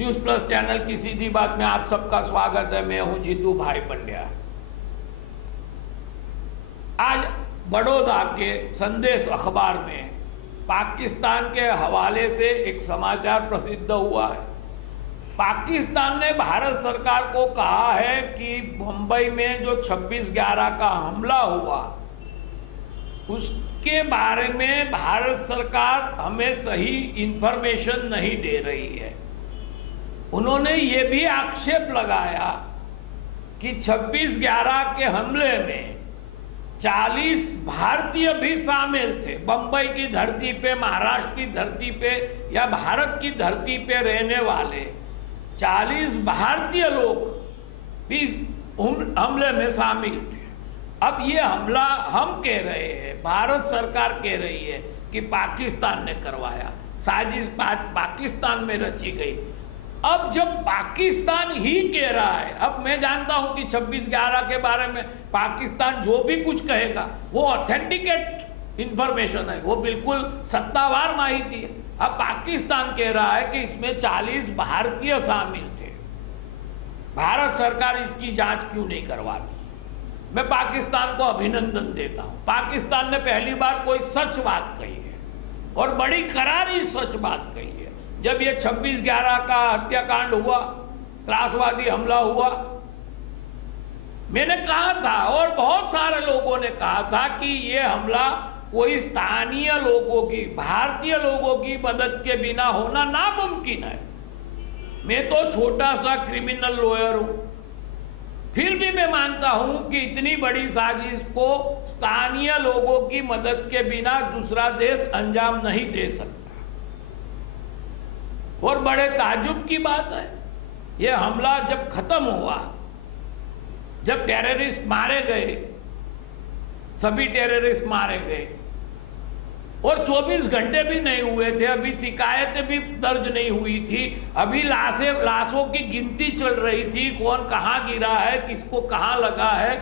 News plus channel की सीधी बात में आप सबका स्वागत है। मैं हूं जीतू भाई पंड्या। आज बड़ौदा के संदेश अखबार में पाकिस्तान के हवाले से एक समाचार प्रसिद्ध हुआ है। पाकिस्तान ने भारत सरकार को कहा है कि मुंबई में जो 26/11 का हमला हुआ उसके बारे में भारत सरकार हमें सही इंफॉर्मेशन नहीं दे रही है। उन्होंने ये भी आक्षेप लगाया कि 26/11 के हमले में 40 भारतीय भी शामिल थे। बंबई की धरती पे, महाराष्ट्र की धरती पे या भारत की धरती पे रहने वाले 40 भारतीय लोग भी हमले में शामिल थे। अब ये हमला हम कह रहे हैं, भारत सरकार कह रही है कि पाकिस्तान ने करवाया, साजिश पाकिस्तान में रची गई। अब जब पाकिस्तान ही कह रहा है, अब मैं जानता हूं कि 26/11 के बारे में पाकिस्तान जो भी कुछ कहेगा वो ऑथेंटिकेट इंफॉर्मेशन है, वो बिल्कुल सत्तावार माहिती है। अब पाकिस्तान कह रहा है कि इसमें 40 भारतीय शामिल थे। भारत सरकार इसकी जांच क्यों नहीं करवाती? मैं पाकिस्तान को अभिनंदन देता हूं। पाकिस्तान ने पहली बार कोई सच बात कही है और बड़ी करारी सच बात कही है। जब ये 26/11 का हत्याकांड हुआ, त्रासवादी हमला हुआ, मैंने कहा था और बहुत सारे लोगों ने कहा था कि ये हमला कोई स्थानीय लोगों की, भारतीय लोगों की मदद के बिना होना नामुमकिन है। मैं तो छोटा सा क्रिमिनल लॉयर हूं, फिर भी मैं मानता हूं कि इतनी बड़ी साजिश को स्थानीय लोगों की मदद के बिना दूसरा देश अंजाम नहीं दे सकता। और बड़े ताज्जुब की बात है, यह हमला जब खत्म हुआ, जब टेररिस्ट मारे गए, सभी टेररिस्ट मारे गए और 24 घंटे भी नहीं हुए थे, अभी शिकायतें भी दर्ज नहीं हुई थी, अभी लाशों की गिनती चल रही थी, कौन कहां गिरा है, किसको कहां लगा है।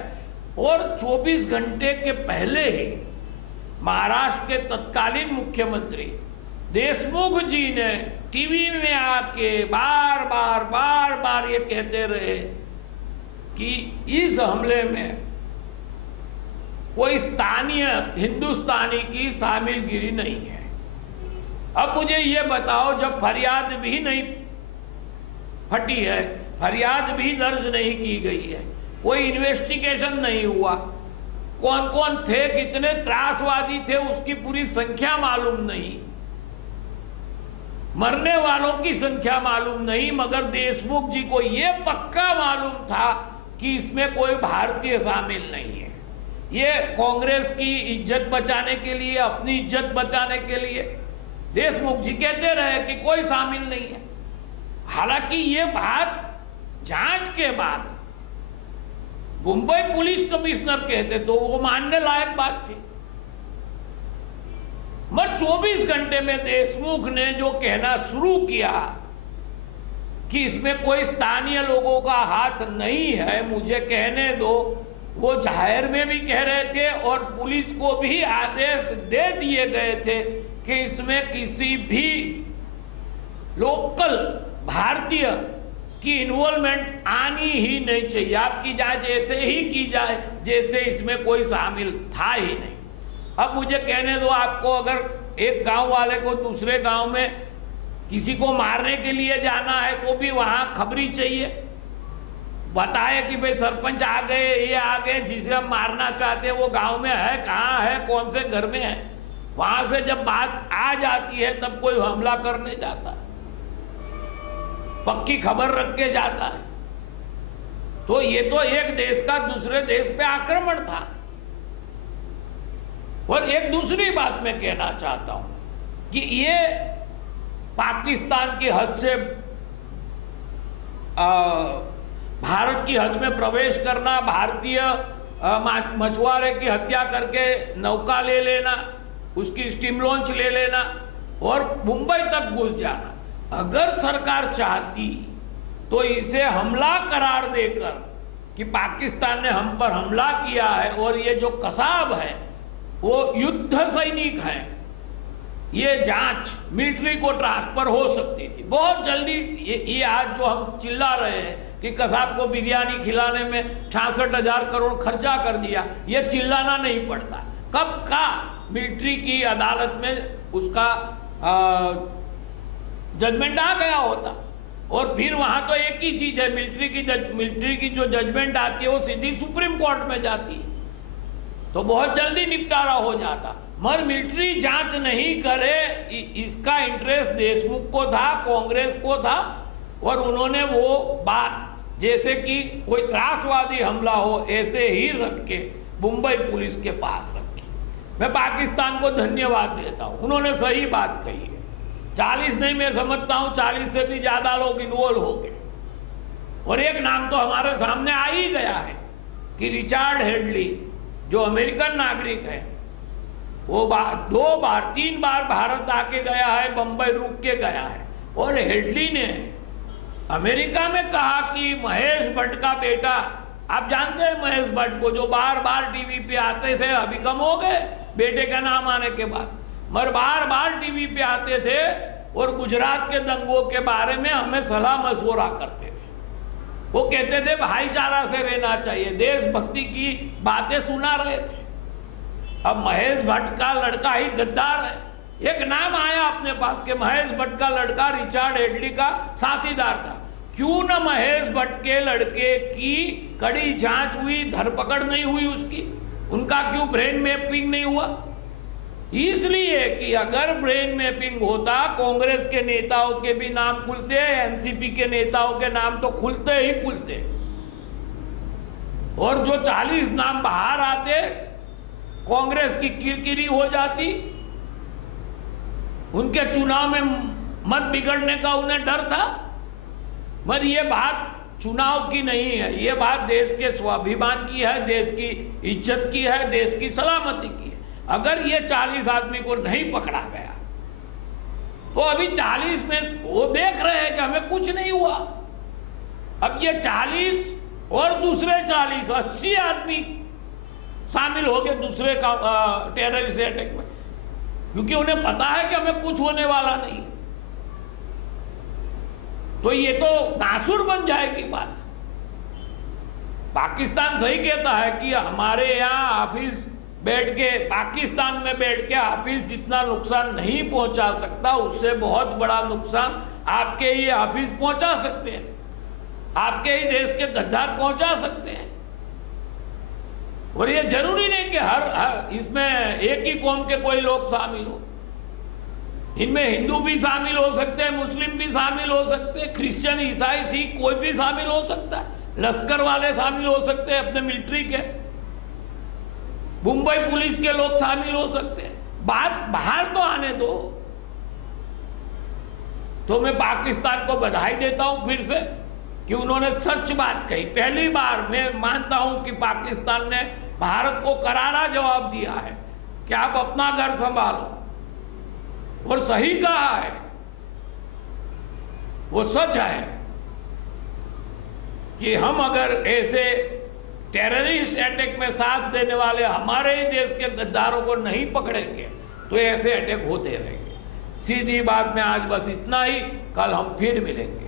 और 24 घंटे के पहले ही महाराष्ट्र के तत्कालीन मुख्यमंत्री देशमुख जी ने टीवी में आके बार बार ये कहते रहे कि इस हमले में कोई स्थानीय हिंदुस्तानी की शामिलगिरी नहीं है। अब मुझे ये बताओ, जब फरियाद भी नहीं फटी है, फरियाद भी दर्ज नहीं की गई है, कोई इन्वेस्टिगेशन नहीं हुआ, कौन कौन थे, कितने त्रासवादी थे उसकी पूरी संख्या मालूम नहीं, मरने वालों की संख्या मालूम नहीं, मगर देशमुख जी को यह पक्का मालूम था कि इसमें कोई भारतीय शामिल नहीं है। ये कांग्रेस की इज्जत बचाने के लिए, अपनी इज्जत बचाने के लिए देशमुख जी कहते रहे कि कोई शामिल नहीं है। हालांकि ये बात जांच के बाद मुंबई पुलिस कमिश्नर कहते तो वो मानने लायक बात थी। मगर 24 घंटे में देशमुख ने जो कहना शुरू किया कि इसमें कोई स्थानीय लोगों का हाथ नहीं है, मुझे कहने दो, वो जाहिर में भी कह रहे थे और पुलिस को भी आदेश दे दिए गए थे कि इसमें किसी भी लोकल भारतीय की इन्वॉल्वमेंट आनी ही नहीं चाहिए। आपकी जांच ऐसे ही की जाए जैसे इसमें कोई शामिल था ही नहीं। अब मुझे कहने दो, आपको अगर एक गांव वाले को दूसरे गांव में किसी को मारने के लिए जाना है तो भी वहां खबरी चाहिए, बताए कि भाई सरपंच आ गए, ये आ गए, जिसे हम मारना चाहते हैं वो गांव में है, कहाँ है, कौन से घर में है। वहां से जब बात आ जाती है तब कोई हमला करने जाता है, पक्की खबर रख के जाता है। तो ये तो एक देश का दूसरे देश पे आक्रमण था। और एक दूसरी बात मैं कहना चाहता हूं कि ये पाकिस्तान की हद से भारत की हद में प्रवेश करना, भारतीय मछुआरे की हत्या करके नौका ले लेना, उसकी स्टीम लॉन्च ले लेना और मुंबई तक घुस जाना, अगर सरकार चाहती तो इसे हमला करार देकर कि पाकिस्तान ने हम पर हमला किया है और ये जो कसाब है वो युद्ध सैनिक हैं, ये जांच मिलिट्री को ट्रांसफर हो सकती थी बहुत जल्दी। ये आज जो हम चिल्ला रहे हैं कि कसाब को बिरयानी खिलाने में 66,000 करोड़ खर्चा कर दिया, ये चिल्लाना नहीं पड़ता। कब का मिलिट्री की अदालत में उसका जजमेंट आ गया होता, और फिर वहां तो एक ही चीज है, मिलिट्री की जो जजमेंट आती है वो सीधी सुप्रीम कोर्ट में जाती है, तो बहुत जल्दी निपटारा हो जाता। मगर मिलिट्री जांच नहीं करे, इसका इंटरेस्ट देशमुख को था, कांग्रेस को था, और उन्होंने वो बात जैसे कि कोई त्रासवादी हमला हो ऐसे ही रख के मुंबई पुलिस के पास रखी। मैं पाकिस्तान को धन्यवाद देता हूं, उन्होंने सही बात कही है। 40 नहीं, मैं समझता हूं 40 से भी ज्यादा लोग इन्वॉल्व हो गए, और एक नाम तो हमारे सामने आ ही गया है कि रिचर्ड हेडली जो अमेरिकन नागरिक है, वो 3 बार भारत आके गया है, बंबई रुक के गया है, और हेडली ने अमेरिका में कहा कि महेश भट्ट का बेटा, आप जानते हैं महेश भट्ट को, जो बार बार टीवी पे आते थे, अभी कम हो गए बेटे का नाम आने के बाद, मगर बार बार टीवी पे आते थे और गुजरात के दंगों के बारे में हमें सलाह मशवरा करते थे। वो कहते थे भाईचारा से रहना चाहिए, देशभक्ति की बातें सुना रहे थे। अब महेश भट्ट का लड़का ही गद्दार है। एक नाम आया अपने पास कि महेश भट्ट का लड़का रिचर्ड हेडली का साथीदार था। क्यों न महेश भट्ट के लड़के की कड़ी जांच हुई, धरपकड़ नहीं हुई उसकी, उनका क्यों ब्रेन मैपिंग नहीं हुआ? इसलिए कि अगर ब्रेन मैपिंग होता, कांग्रेस के नेताओं के भी नाम खुलते, एनसीपी के नेताओं के नाम तो खुलते ही खुलते, और जो 40 नाम बाहर आते, कांग्रेस की किरकिरी हो जाती, उनके चुनाव में मत बिगड़ने का उन्हें डर था। मगर ये बात चुनाव की नहीं है, ये बात देश के स्वाभिमान की है, देश की इज्जत की है, देश की सलामती की है। अगर ये 40 आदमी को नहीं पकड़ा गया तो अभी 40 में वो देख रहे हैं कि हमें कुछ नहीं हुआ। अब ये 40 और दूसरे 40, 80 आदमी शामिल हो गए दूसरे का टेररिस्ट अटैक में, क्योंकि उन्हें पता है कि हमें कुछ होने वाला नहीं। तो ये तो नासुर बन जाएगी बात। पाकिस्तान सही कहता है कि हमारे यहाँ हाफिज बैठ के, पाकिस्तान में बैठ के हाफिज जितना नुकसान नहीं पहुंचा सकता, उससे बहुत बड़ा नुकसान आपके ही हाफिज पहुंचा सकते हैं, आपके ही देश के गद्दार पहुंचा सकते हैं। और ये जरूरी नहीं कि हर इसमें एक ही कौम के कोई लोग शामिल हो, इनमें हिंदू भी शामिल हो सकते हैं, मुस्लिम भी शामिल हो सकते हैं, क्रिश्चियन, ईसाई, सिख, कोई भी शामिल हो सकता है, लश्कर वाले शामिल हो सकते हैं, अपने मिलिट्री के, मुंबई पुलिस के लोग शामिल हो सकते हैं। बात बाहर तो आने दो। तो मैं पाकिस्तान को बधाई देता हूं फिर से कि उन्होंने सच बात कही। पहली बार मैं मानता हूं कि पाकिस्तान ने भारत को करारा जवाब दिया है कि आप अपना घर संभालो, और सही कहा है, वो सच है कि हम अगर ऐसे टेररिस्ट अटैक में साथ देने वाले हमारे ही देश के गद्दारों को नहीं पकड़ेंगे तो ऐसे अटैक होते रहेंगे। सीधी बात में आज बस इतना ही, कल हम फिर मिलेंगे।